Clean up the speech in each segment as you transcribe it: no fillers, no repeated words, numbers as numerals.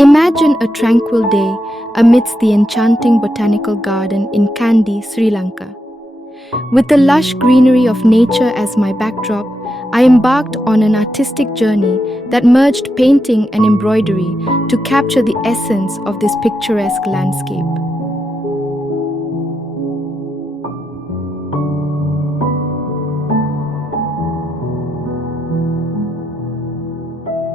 Imagine a tranquil day amidst the enchanting botanical garden in Kandy, Sri Lanka. With the lush greenery of nature as my backdrop, I embarked on an artistic journey that merged painting and embroidery to capture the essence of this picturesque landscape.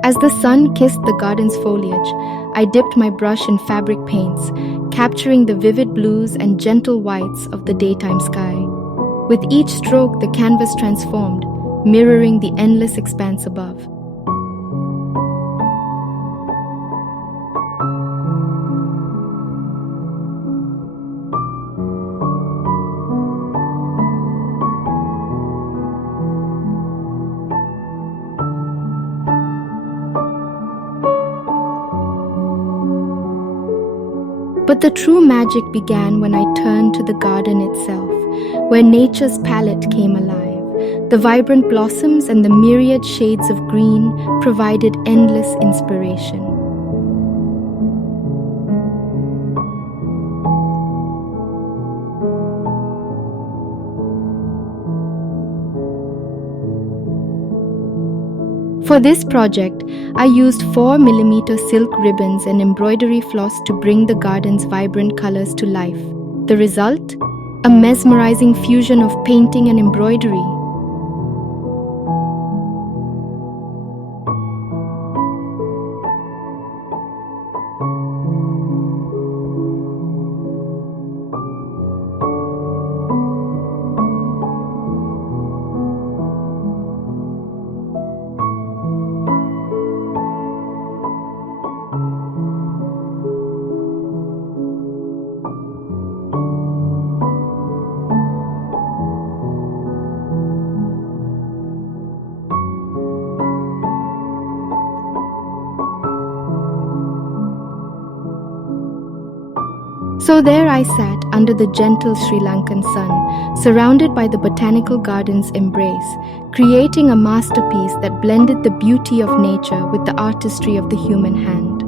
As the sun kissed the garden's foliage, I dipped my brush in fabric paints, capturing the vivid blues and gentle whites of the daytime sky. With each stroke, the canvas transformed, mirroring the endless expanse above. But the true magic began when I turned to the garden itself, where nature's palette came alive. The vibrant blossoms and the myriad shades of green provided endless inspiration. For this project, I used 4mm silk ribbons and embroidery floss to bring the garden's vibrant colors to life. The result? A mesmerizing fusion of painting and embroidery. So there I sat under the gentle Sri Lankan sun, surrounded by the botanical garden's embrace, creating a masterpiece that blended the beauty of nature with the artistry of the human hand.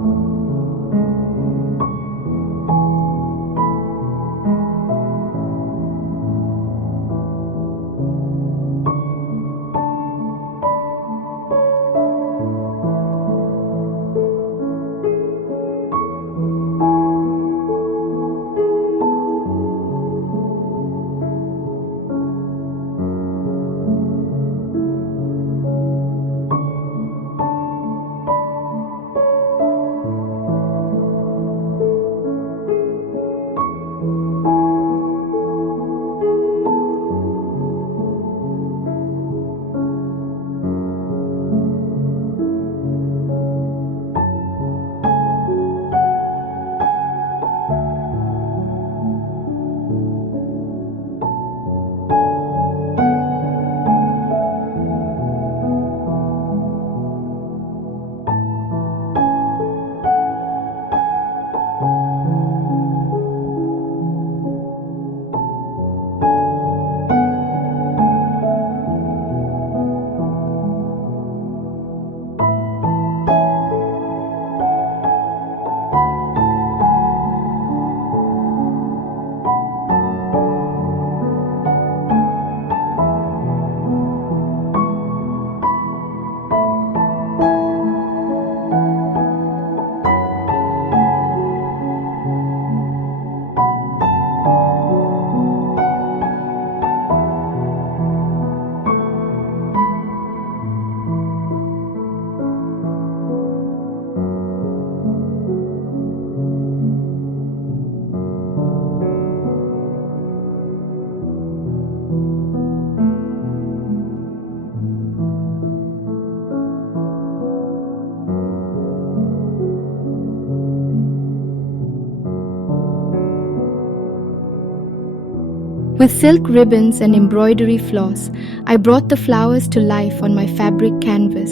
With silk ribbons and embroidery floss, I brought the flowers to life on my fabric canvas.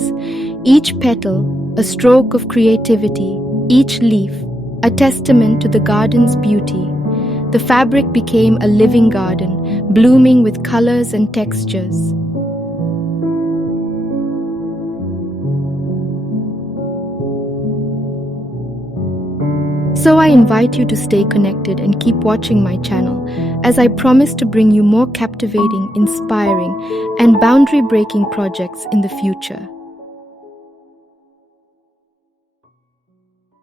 Each petal, a stroke of creativity, each leaf, a testament to the garden's beauty. The fabric became a living garden, blooming with colors and textures. So I invite you to stay connected and keep watching my channel, as I promise to bring you more captivating, inspiring, and boundary-breaking projects in the future.